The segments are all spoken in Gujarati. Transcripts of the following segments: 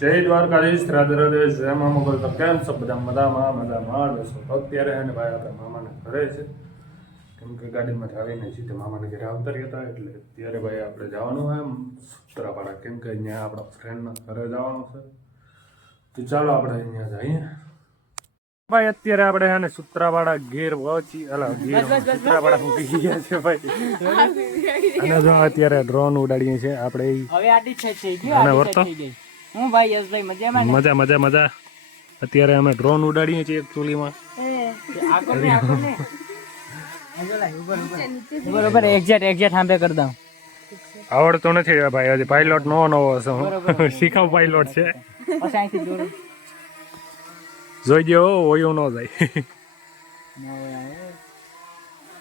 જય દ્વારકાધીશ, રાધે રાધે, જય મા મોગલ. તો કેમ છો બધા? મજામાં રહેશો. તો અત્યારે હે ને ભાઈ આપણે મામાને ઘરે છે, કેમ કે ગાડીમાં આવીને સીધે મામાને ઘરે આવતા રહ્યા હતા. એટલે અત્યારે ભાઈ આપણે જવાનું હોય એમ સૂત્રાપાડા, કેમ કે અહીંયા આપણા ફ્રેન્ડના ઘરે જવાનું છે. તો ચાલો આપણે અહીંયા જઈએ ભાઈ. અત્યારે આપણે હે ને સૂત્રાપાડા ગીર પહોંચી સૂત્રાપાડા મૂકી ગયા છે ભાઈ. અને જો અત્યારે ડ્રોન ઉડાડીએ છીએ આપણે. હવે આડી થઈ ગઈ. હું ભાઈ યશભાઈ મજામાં? મજા. અત્યારે અમે ડ્રોન ઉડાડીએ છીએ એકચ્યુઅલીમાં. બરોબર, એક્ઝેક્ટ હાંભે કરી દઉં. આવડતો નથી ભાઈ, હજી પાયલોટ નવો છે. શીખાવ પાયલોટ છે. જોઈ ગયો ઓયો ન જાય.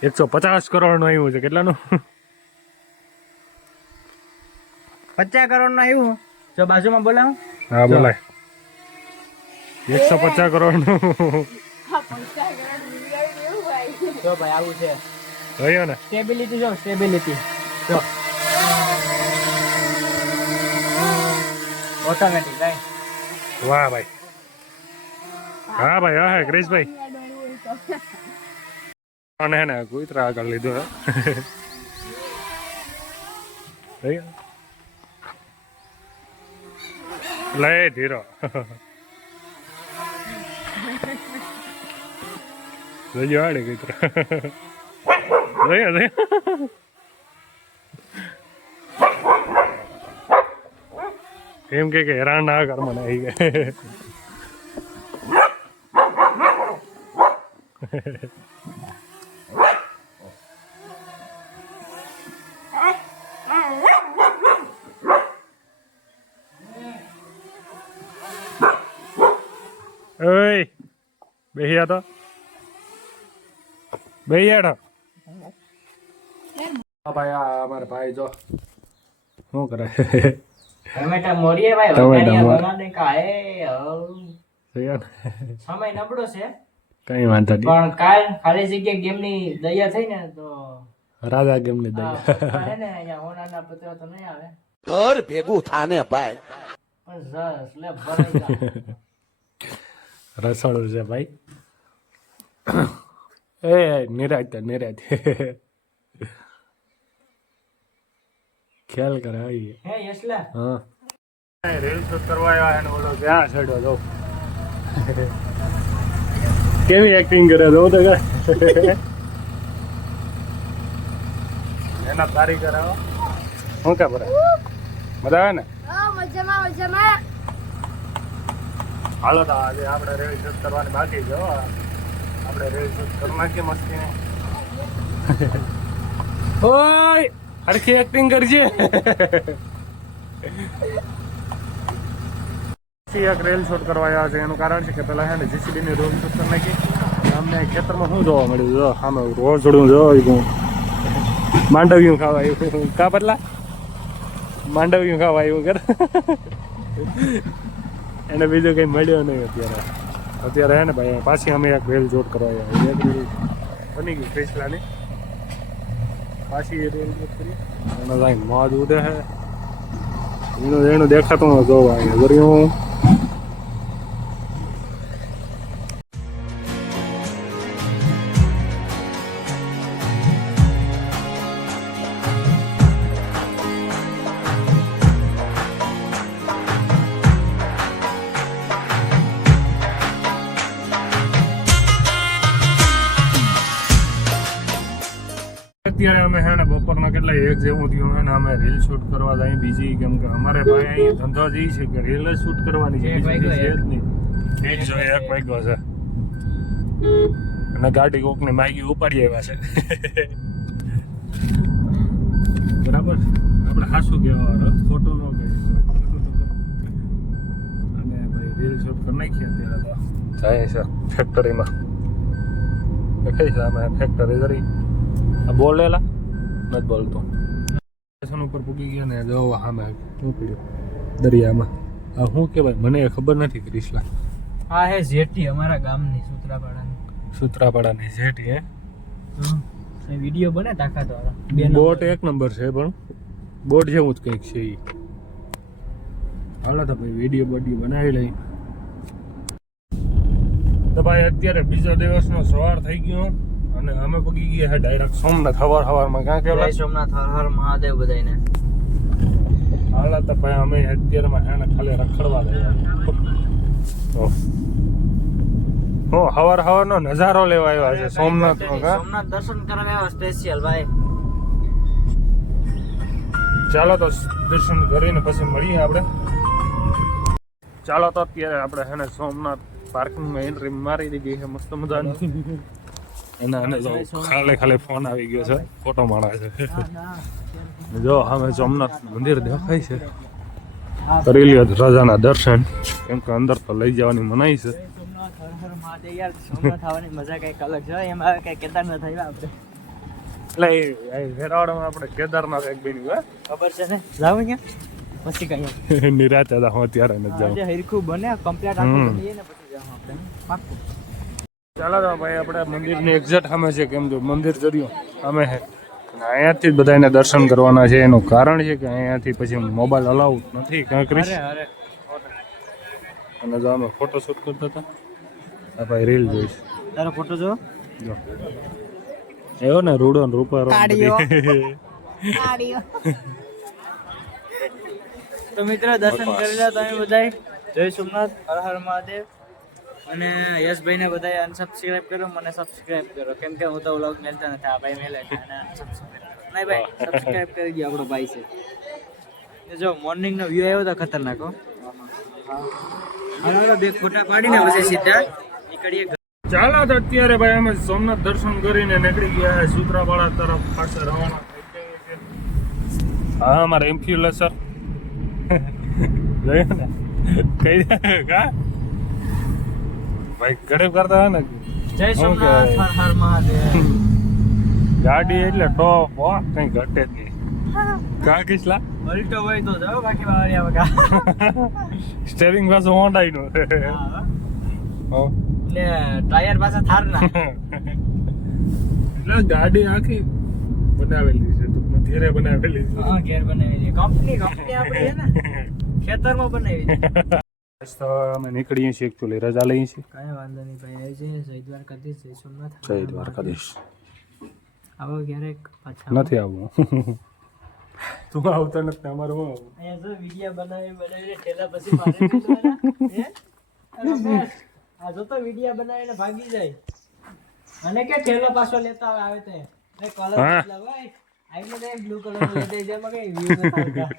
150 કરોડ નું આવ્યું છે. કેટલાનું? 50 કરોડ નું આવ્યું. જો બાજુમાં બોલાવું. હા બોલાય. 150 કરોડ નું. જો ભાઈ આવું છે. જોયો ને? સ્ટેબિલિટી જો, સ્ટેબિલિટી જો. ઓટોમેટિક ભાઈ. વાહ ભાઈ. હા ભાઈ, હા ક્રિશભાઈ. અને હે ને કુતરા આગળ લીધું હે. લે ધીરો. જોજો આડે કુતરા. જોયો. એમ કે હેરાન ના કર મને આવી ગયા. ઓય બેહ્યા તો બેહ્યા ભાઈ. આ અમારા ભાઈ જો શું કરે? ટમેટા મોરીએ ભાઈ. વઘારિયા બનાને કાએ. સમય નબળો છે. કઈ વાંધો નહીં. પણ કાલ ખાલી જગ્યા ગેમની દયા થઈ ને તો રાજા ગેમની દયા. હે ને અહીંયા હોનાના પતરા તો નહીં આવે. ઘર ભેગું થાને ભાઈ. પણ સ્લેબ ભરાઈ જાય. રસોડું છે ભાઈ. એ નિરાજ ખ્યાલ કરે આવી. હે યશલા. હા રીલ શૂટ કરવા આવ્યા ને ઓલો ક્યાં છેડ્યો જો. કેવી એક્ટિંગ કરે જો તો એના તારી કરે. શું કે ભરે મજા આવે ને? મજામાં. હાલો તો આજે આપણે રીલ શૂટ કરવાની બાકી છે. આપણે રીલ શૂટ કરી નાખીએ મસ્તી. ઓય હરખી એક્ટિંગ કરજે. એક રેલ શૂટ કરવા આવ્યા છે. એનું કારણ છે કે પેલા હે ને જીસીબી ની રોલ શૂટ કરી નાખી. અમને ખેતરમાં શું જોવા મળ્યું? જો સામે રોજડું જોયું. માંડવ્યું ખાવા આવ્યું. કા બદલા માંડવ્યું ખાવા આવ્યું કર. એને બીજું કઈ મળ્યો નહીં અત્યારે હે ને ભાઈ. પાછી અમે એક રેલ શૂટ કરવા આવ્યા. એક રેલ બની ગઈ ક્રિસ્લાની. પાછી એ રેલ શૂટ કરી. એનો લાઈન મોજ ઉડે છે. એનું દેખાતું જોવા આવ્યું. અત્યારે અમે હે ને બપોરના કેટલા 1 જેવું થયું હે ને અમે રીલ શૂટ કરવા જાય બીજી. કેમ કે અમારે ભાઈ અહીં ધંધો જ છે કે રીલ શૂટ કરવાની છે. છે જ નહીં. એક જો 1 વાગ્યો છે અને ગાડી કોકને માગી ઉપાડી આવ્યા છે. બરાબર. આપણે હાસું કહેવા ખોટું ન કહે. અને ભાઈ રીલ શૂટ કરી નાખીએ અત્યારે તો જાય છે ફેક્ટરીમાં. દેખાય છે અમે ફેક્ટરી જરી. બોલેલા નથી બોલતો. સ્ટેશન ઉપર પૂકી ગયા ને જો આમે શું પડ્યું દરિયામાં. આ શું કહેવાય મને ખબર નથી. ક્રિશલા આ હે જેટી અમારા ગામની સૂત્રાપાડાની જેટી હે. વિડીયો બને તાકાત વાળા. બોટ એક નંબર છે પણ બોટ જેવું જ કંઈક છે. હાલો તો ભાઈ વિડીયો બનાવી લઈ. તો ભાઈ અત્યારે બીજા દિવસનો સવાર થઈ ગયો અને અમે પગી ગયા છે ડાયરેક્ટ સોમનાથ. સવારમાં ક્યાં જય કેવલા સોમનાથ, હર હર મહાદેવ બધાને. હાલો તો ભાઈ અમે અત્યારમાં એને ખાલી રખડવા ગયા. હવાર નો નજારો લેવા આવ્યા છે સોમનાથ નો. સોમનાથ દર્શન કરવા આવ્યા સ્પેશિયલ ભાઈ. ચાલો તો દર્શન કરીને પછી મળીએ આપણે. ચાલો તો અત્યારે આપણે છે ને સોમનાથ પાર્કિંગમાં એન્ટ્રી મારી દીધી છે મસ્ત મજાની. અને ખાલી ફોન આવી ગયો છે, ફોટો મારા છે. જો અમે સોમનાથ મંદિર દેખાય છે. કરી લ્યો રાજાના દર્શન, કેમ કે અંદર તો લઈ જવાની મનાઈ છે. સોમનાથ હર હર મહાદેવ યાર. સોમનાથ આવવાની મજા કઈક અલગ છે. એમાં કઈ કેદારનાથ આવ્યા આપણે. એટલે એ વેરાવળમાં આપણે કેદારનાથ એક બન્યું ખબર છે ને, જાવ અહીંયા પછી કઈ નિરાતે હું અત્યારે નથી જાઉં. હરખું બને કમ્પ્લીટ આખું બનીએ ને પછી જાવ આપણે પાક્કું. ચાલો તો ભાઈ આપણે મંદિરની એક્ઝેક્ટ સામે છે. કેમ કે મંદિર જર્યું અમે છે અહીંયાથી જ બધાને દર્શન કરવાના છે. એનું કારણ છે કે અહીંયાથી પછી મોબાઈલ અલાઉ નથી કાં કરીશ. અને જો અમે ફોટોશૂટ કરતા હતા. આ ભાઈ રીલ જોઈશ. તારો ફોટો જો એવો ને રૂડો ને રૂપારો. તો મિત્રો દર્શન કરી લો તમે બધાય. જય સોમનાથ, હર હર મહાદેવ. અને યશભાઈને બધાય અનસબસ્ક્રાઇબ કરો, મને સબસ્ક્રાઇબ કરો, કેમ કે હું તો વ્લોગ મેલતા નથી. આ ભાઈ મેલે છે અને નહીં ભાઈ સબસ્ક્રાઇબ કરી દો. આપણો ભાઈ છે. જો મોર્નિંગ નો વ્યૂ આવ્યો તો ખતરનાક હો. હાલો બે ફોટા પાડીને પછી સીધા નીકળીએ. ચાલો તો અત્યારે ભાઈ અમે સોમનાથ દર્શન કરીને નીકળી ગયા સૂત્રાપાડા તરફ પાછા રવાના થઈ ગયા છે. હા અમારે ઇન્ફ્લુએન્સર જોયું ને કઈ કા ભાઈ ગરીબ કરતા હોય ને. જય સોમનાથ, હર હર મહાદેવ. ગાડી એટલે ટોપ હો, કઈ ઘટે જ નહીં. કા કિસલા ઓલ્ટો હોય તો જાવ, બાકી વાળિયા વગા. સ્ટેરિંગ પાછું હોન્ડાઈ નું. એટલે ટાયર પાસે થાર ના. એટલે ગાડી આખી બનાવેલી છે, તો ઘેરે બનાવેલી છે. હા ઘેર બનાવી છે. કંપની આપણી છે ને, ખેતરમાં બનાવી છે. તો અમે નીકળીએ છીએ, એકચ્યુઅલી રજા લઈએ છીએ. કાંઈ વાંધો નહીં ભાઈ. આવી જઈએ જય દ્વારકાધીશ, જય સોમનાથ. જય દ્વારકાધીશ. આવો ક્યારેક પાછા નથી આવવું. તું આવતો નથી, અમારે હું આવું. અહીંયા જો વિડિયા બનાવીને ઠેલા પછી મારે મેલવાના. હે? અરે બેસ. આ જો તો વિડિયા બનાવીને ભાગી જાય અને કે ઠેલો પાછો લેતા આવે તે એ કલર હા. બદલાવ ભાઈ આઈને દે બ્લુ કલર નો લઈ દે જેમાં કઈ વ્યૂ ન આવતા.